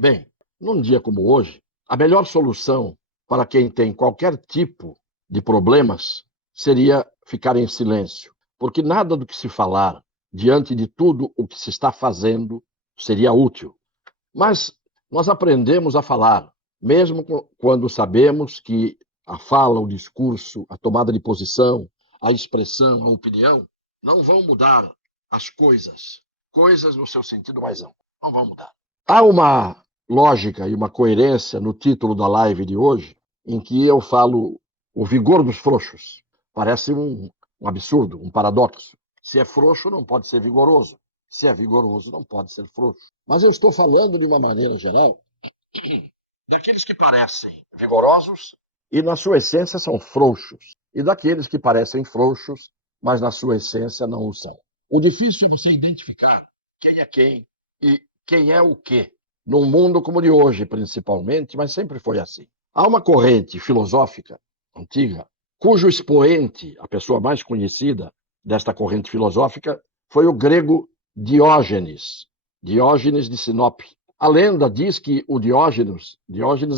Bem, num dia como hoje, a melhor solução para quem tem qualquer tipo de problemas seria ficar em silêncio, porque nada do que se falar diante de tudo o que se está fazendo seria útil. Mas nós aprendemos a falar, mesmo quando sabemos que a fala, o discurso, a tomada de posição, a expressão, a opinião não vão mudar as coisas. Coisas no seu sentido mais amplo. Não vão mudar. Há uma lógica e uma coerência no título da live de hoje, em que eu falo o vigor dos frouxos. Parece um absurdo, um paradoxo. Se é frouxo, não pode ser vigoroso. Se é vigoroso, não pode ser frouxo. Mas eu estou falando de uma maneira geral daqueles que parecem vigorosos e, na sua essência, são frouxos. E daqueles que parecem frouxos, mas, na sua essência, não o são. O difícil é você identificar quem é quem e quem é o quê. Num mundo como o de hoje, principalmente, mas sempre foi assim. Há uma corrente filosófica antiga, cujo expoente, a pessoa mais conhecida desta corrente filosófica, foi o grego Diógenes, Diógenes de Sinope. A lenda diz que o Diógenes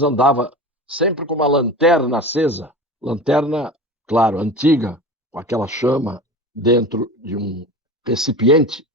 andava sempre com uma lanterna acesa, lanterna, claro, antiga, com aquela chama dentro de um recipiente,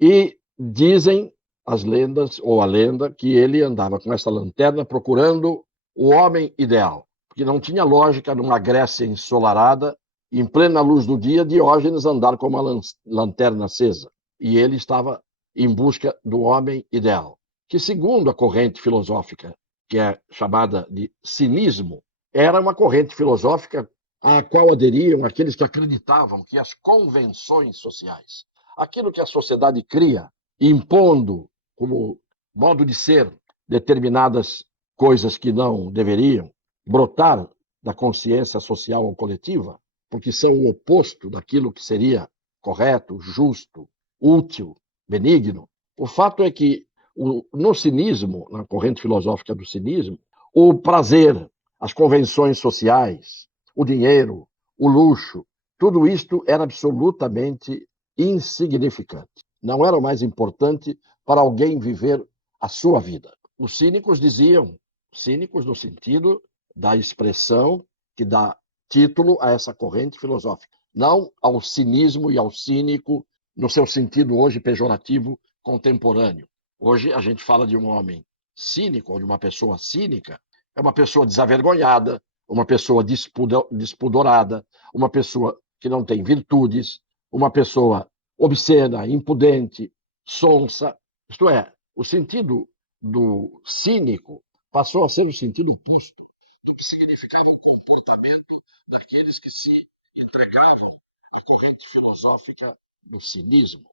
e dizem as lendas, ou a lenda, que ele andava com essa lanterna procurando o homem ideal, porque não tinha lógica numa Grécia ensolarada, em plena luz do dia, Diógenes andar com uma lanterna acesa. E ele estava em busca do homem ideal, que, segundo a corrente filosófica, que é chamada de cinismo, era uma corrente filosófica à qual aderiam aqueles que acreditavam que as convenções sociais, aquilo que a sociedade cria, impondo como modo de ser determinadas coisas que não deveriam brotar da consciência social ou coletiva, porque são o oposto daquilo que seria correto, justo, útil, benigno. O fato é que no cinismo, na corrente filosófica do cinismo, o prazer, as convenções sociais, o dinheiro, o luxo, tudo isto era absolutamente insignificante. Não era o mais importante para alguém viver a sua vida. Os cínicos diziam, cínicos no sentido da expressão que dá título a essa corrente filosófica, não ao cinismo e ao cínico no seu sentido hoje pejorativo contemporâneo. Hoje a gente fala de um homem cínico ou de uma pessoa cínica, é uma pessoa desavergonhada, uma pessoa despudorada, uma pessoa que não tem virtudes, uma pessoa obscena, impudente, sonsa. Isto é, o sentido do cínico passou a ser o sentido oposto do que significava o comportamento daqueles que se entregavam à corrente filosófica do cinismo.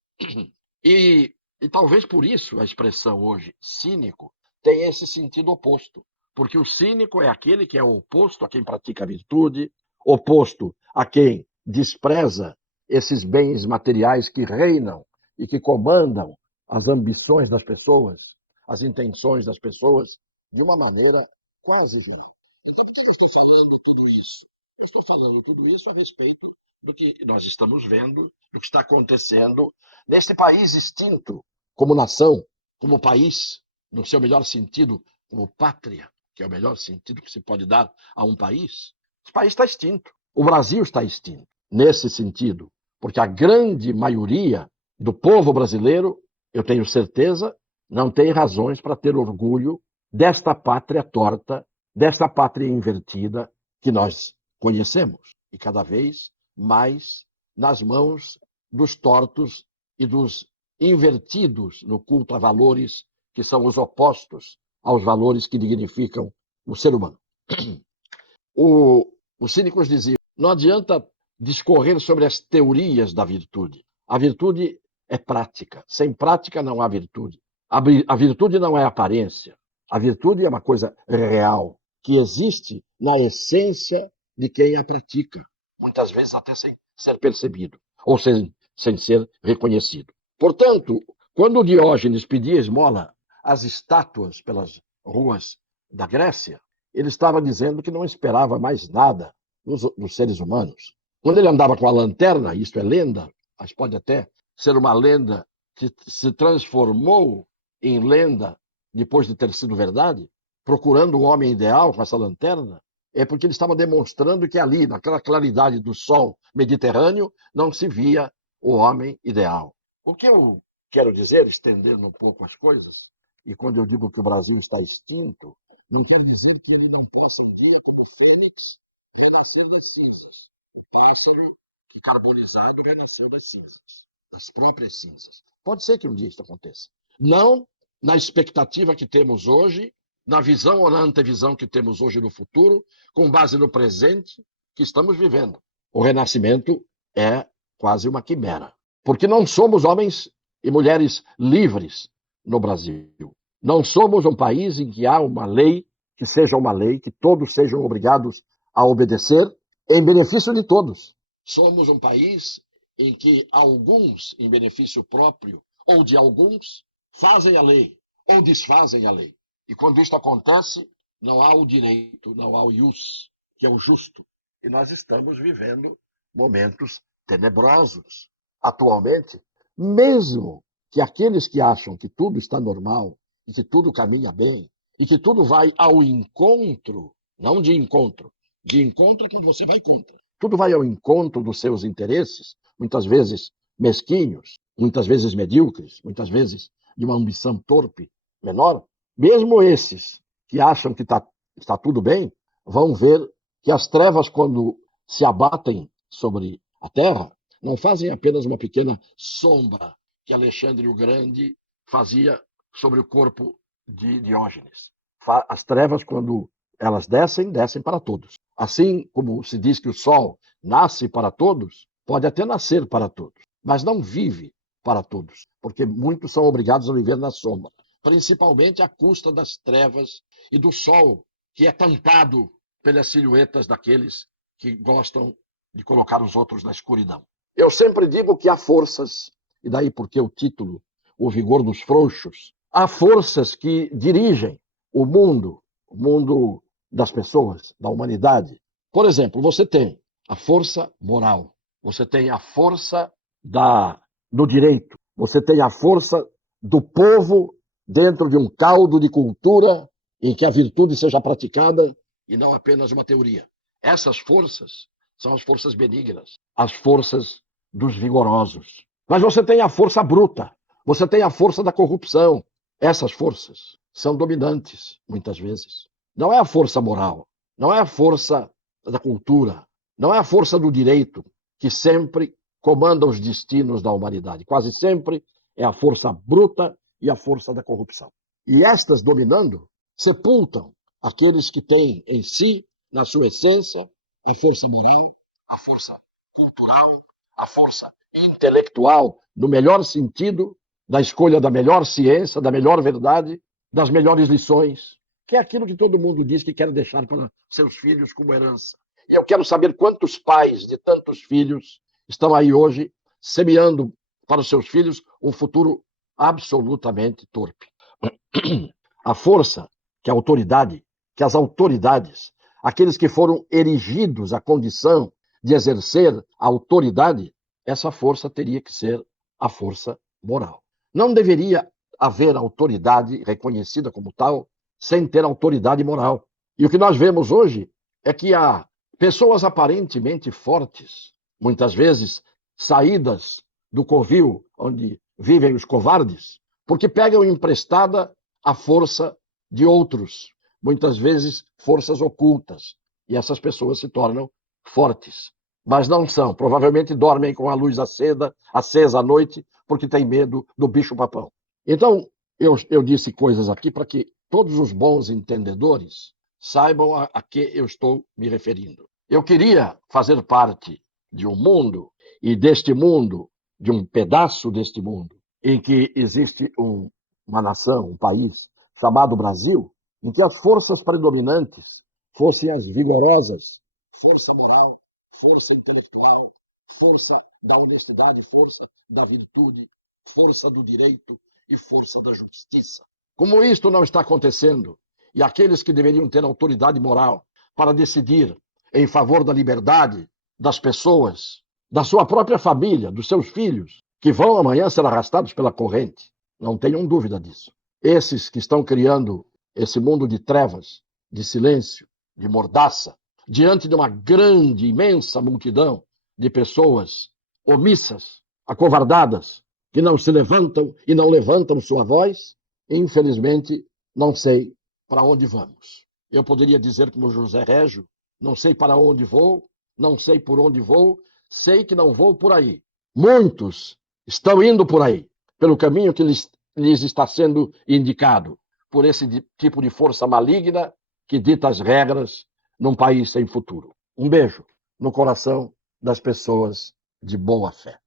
E talvez por isso a expressão hoje cínico tenha esse sentido oposto, porque o cínico é aquele que é oposto a quem pratica a virtude, oposto a quem despreza esses bens materiais que reinam e que comandam as ambições das pessoas, as intenções das pessoas, de uma maneira quase vilã. Então, por que eu estou falando tudo isso? Eu estou falando tudo isso a respeito do que nós estamos vendo, do que está acontecendo neste país extinto como nação, como país, no seu melhor sentido, como pátria, que é o melhor sentido que se pode dar a um país. Esse país está extinto. O Brasil está extinto, nesse sentido, porque a grande maioria do povo brasileiro, eu tenho certeza, não tem razões para ter orgulho desta pátria torta, desta pátria invertida que nós conhecemos, e cada vez mais nas mãos dos tortos e dos invertidos no culto a valores que são os opostos aos valores que dignificam o ser humano. Os cínicos diziam: não adianta discorrer sobre as teorias da virtude. A virtude é prática. Sem prática não há virtude. A virtude não é aparência. A virtude é uma coisa real, que existe na essência de quem a pratica, muitas vezes até sem ser percebido, ou sem ser reconhecido. Portanto, quando Diógenes pedia esmola às estátuas pelas ruas da Grécia, ele estava dizendo que não esperava mais nada dos seres humanos. Quando ele andava com a lanterna, isto é lenda, mas pode até ser uma lenda que se transformou em lenda depois de ter sido verdade, procurando o homem ideal com essa lanterna, é porque ele estava demonstrando que ali, naquela claridade do sol mediterrâneo, não se via o homem ideal. O que eu quero dizer, estendendo um pouco as coisas, e quando eu digo que o Brasil está extinto, não quero dizer que ele não possa um dia, como o fênix, renascer das cinzas. O pássaro que carbonizado renasceu das cinzas, das próprias cinzas. Pode ser que um dia isso aconteça. Não na expectativa que temos hoje, na visão ou na antevisão que temos hoje no futuro, com base no presente que estamos vivendo. O renascimento é quase uma quimera, porque não somos homens e mulheres livres no Brasil. Não somos um país em que há uma lei que seja uma lei, que todos sejam obrigados a obedecer em benefício de todos. Somos um país em que alguns, em benefício próprio ou de alguns, fazem a lei ou desfazem a lei. E quando isto acontece, não há o direito, não há o ius, que é o justo. E nós estamos vivendo momentos tenebrosos. Atualmente, mesmo que aqueles que acham que tudo está normal, e que tudo caminha bem, e que tudo vai ao encontro, não de encontro é quando você vai contra. Tudo vai ao encontro dos seus interesses, muitas vezes mesquinhos, muitas vezes medíocres, muitas vezes de uma ambição torpe, menor. Mesmo esses que acham que está tudo bem, vão ver que as trevas, quando se abatem sobre a terra, não fazem apenas uma pequena sombra que Alexandre o Grande fazia sobre o corpo de Diógenes. As trevas, quando elas descem para todos. Assim como se diz que o sol nasce para todos, pode até nascer para todos, mas não vive para todos, porque muitos são obrigados a viver na sombra, principalmente à custa das trevas e do sol, que é tampado pelas silhuetas daqueles que gostam de colocar os outros na escuridão. Eu sempre digo que há forças, e daí porque o título, O Vigor dos Frouxos, há forças que dirigem o mundo das pessoas, da humanidade. Por exemplo, você tem a força moral, você tem a força do direito, você tem a força do povo dentro de um caldo de cultura em que a virtude seja praticada e não apenas uma teoria. Essas forças são as forças benignas, as forças dos vigorosos. Mas você tem a força bruta, você tem a força da corrupção. Essas forças são dominantes, muitas vezes. Não é a força moral, não é a força da cultura, não é a força do direito que sempre comanda os destinos da humanidade. Quase sempre é a força bruta e a força da corrupção. E estas dominando, sepultam aqueles que têm em si, na sua essência, a força moral, a força cultural, a força intelectual, no melhor sentido, da escolha da melhor ciência, da melhor verdade, das melhores lições, que é aquilo que todo mundo diz que quer deixar para seus filhos como herança. E eu quero saber quantos pais de tantos filhos estão aí hoje semeando para os seus filhos um futuro absolutamente torpe. A força que a autoridade, que as autoridades, aqueles que foram erigidos à condição de exercer a autoridade, essa força teria que ser a força moral. Não deveria haver autoridade reconhecida como tal sem ter autoridade moral. E o que nós vemos hoje é que há pessoas aparentemente fortes, muitas vezes saídas do covil onde vivem os covardes, porque pegam emprestada a força de outros, muitas vezes forças ocultas, e essas pessoas se tornam fortes, mas não são. Provavelmente dormem com a luz acesa à noite, porque têm medo do bicho-papão. Então, eu disse coisas aqui para que todos os bons entendedores saibam a que eu estou me referindo. Eu queria fazer parte de um mundo, e deste mundo, de um pedaço deste mundo, em que existe uma nação, um país chamado Brasil, em que as forças predominantes fossem as vigorosas, força moral, força intelectual, força da honestidade, força da virtude, força do direito e força da justiça. Como isto não está acontecendo, e aqueles que deveriam ter autoridade moral para decidir em favor da liberdade das pessoas, da sua própria família, dos seus filhos, que vão amanhã ser arrastados pela corrente, não tenham dúvida disso. Esses que estão criando esse mundo de trevas, de silêncio, de mordaça, diante de uma grande, imensa multidão de pessoas omissas, acovardadas, que não se levantam e não levantam sua voz, infelizmente, não sei para onde vamos. Eu poderia dizer como José Régio, não sei para onde vou, não sei por onde vou, sei que não vou por aí. Muitos estão indo por aí, pelo caminho que lhes está sendo indicado, por esse tipo de força maligna que dita as regras num país sem futuro. Um beijo no coração das pessoas de boa fé.